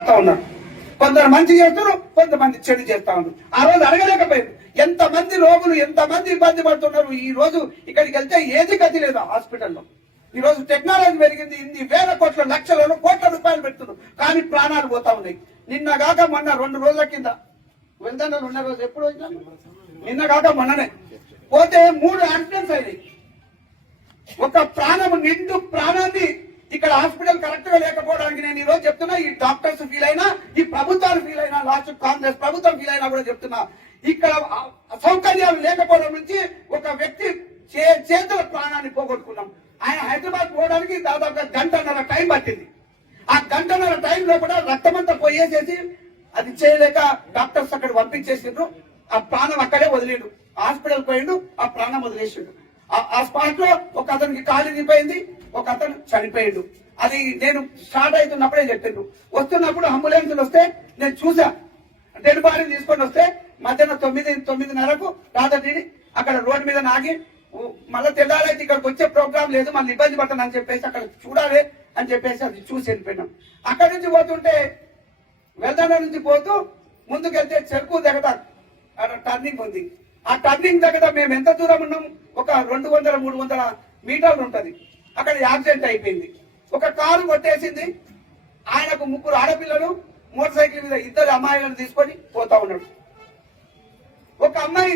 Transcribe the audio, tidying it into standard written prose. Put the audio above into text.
ఉన్నారు. కొందరు మంచి చేస్తారు, కొంతమంది చెడు చేస్తా ఉన్నారు. ఆ రోజు అడగలేకపోయారు. ఎంతమంది రోగులు ఎంతమంది ఇబ్బంది పడుతున్నారు. ఈ రోజు ఇక్కడికి వెళ్తే ఏది గతి లేదు హాస్పిటల్లో. ఈ రోజు టెక్నాలజీ పెరిగింది. ఇన్ని వేల కోట్ల లక్షలను కోట్ల రూపాయలు పెడుతున్నారు, కానీ ప్రాణాలు పోతా ఉన్నాయి. నిన్న కాక మొన్న 2 రోజుల కింద వెళ్తాను ఉన్న రోజు ఎప్పుడు వచ్చినా నిన్న కాక మొన్ననే పోతే 3 యాక్సిడెంట్స్ అయినాయి. ఒక ప్రాణం నిండు ప్రాణాన్ని ఇక్కడ హాస్పిటల్ కరెక్ట్ గా లేకపోవడానికి నేను ఈ రోజు చెప్తున్నా. ఈ డాక్టర్స్ ఫీల్ అయినా, ఈ ప్రభుత్వాలు ఫీల్ అయినా, లాస్ట్ కాంగ్రెస్ ప్రభుత్వం ఫీల్ అయినా కూడా చెప్తున్నా. ఇక్కడ సౌకర్యాలు లేకపోవడం నుంచి ఒక వ్యక్తి చేతుల ప్రాణాన్ని పోగొట్టుకున్నాం. ఆయన హైదరాబాద్ పోవడానికి దాదాపుగా 1.5 గంటల టైం పట్టింది. ఆ 1.5 గంటల టైంలో కూడా రక్తమంతా పోయేసేసి అది చేయలేక డాక్టర్స్ అక్కడ పంపించేసిండ్రు. ఆ ప్రాణం అక్కడే వదిలేడు. హాస్పిటల్ పోయిండు, ఆ ప్రాణం వదిలేసిండు. ఆ స్పాట్ లో ఒక అతనికి కాలు ఇరిగిపోయింది, ఒక అతను చనిపోయిండు. అది నేను స్టార్ట్ అవుతున్నప్పుడే చెప్పిండు. వస్తున్నప్పుడు అంబులెన్సులు వస్తే నేను చూసా. డెడ్ బాడీని తీసుకొని వస్తే మధ్యాహ్నం 9:30కు రాత్రి అక్కడ రోడ్డు మీద నాగి మళ్ళీ తెల్లారైతే ఇక్కడికి వచ్చే ప్రోగ్రాం లేదు, మళ్ళీ ఇబ్బంది పడతాను అని చెప్పేసి అక్కడ చూడాలి అని చెప్పేసి అది చూసి వెళ్ళిపోయినాం. అక్కడి నుంచి పోతుంటే వెల్దాన నుంచి పోతూ ముందుకెళ్తే చెరుకు దగ్గర టర్నింగ్ ఉంది. ఆ టర్నింగ్ దగ్గర మేము ఎంత దూరం ఉన్నాం, ఒక 200-300 మీటర్లు ఉంటది. అక్కడ యాక్సిడెంట్ అయిపోయింది. ఒక కారు కొట్టేసింది. ఆయనకు 3 ఆడపిల్లలు మోటార్ సైకిల్ మీద 2 అమ్మాయిలను తీసుకొని పోతా ఉన్నాడు. ఒక అమ్మాయి